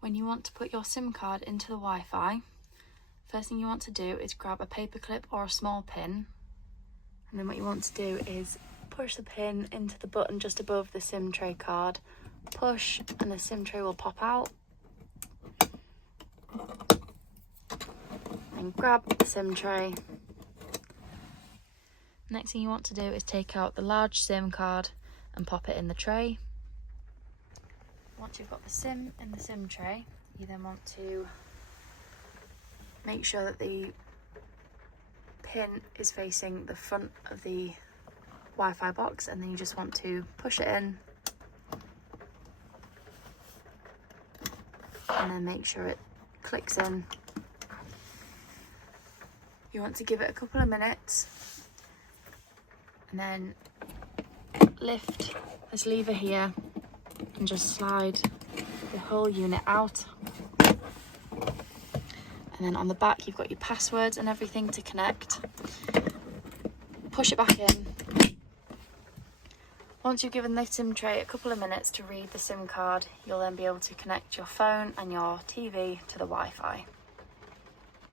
When you want to put your SIM card into the Wi-Fi, first thing you want to do is grab a paper clip or a small pin, and then what you want to do is push the pin into the button just above the SIM tray card, push, and the SIM tray will pop out. And grab the SIM tray. Next thing you want to do is take out the large SIM card and pop it in the tray. Once you've got the SIM in the SIM tray, you then want to make sure that the pin is facing the front of the Wi-Fi box, and then you just want to push it in and then make sure it clicks in. You want to give it a couple of minutes and then lift this lever here and just slide the whole unit out. And then on the back you've got your passwords and everything to connect. Push it back in. Once you've given the SIM tray a couple of minutes to read the SIM card, you'll then be able to connect your phone and your TV to the Wi-Fi.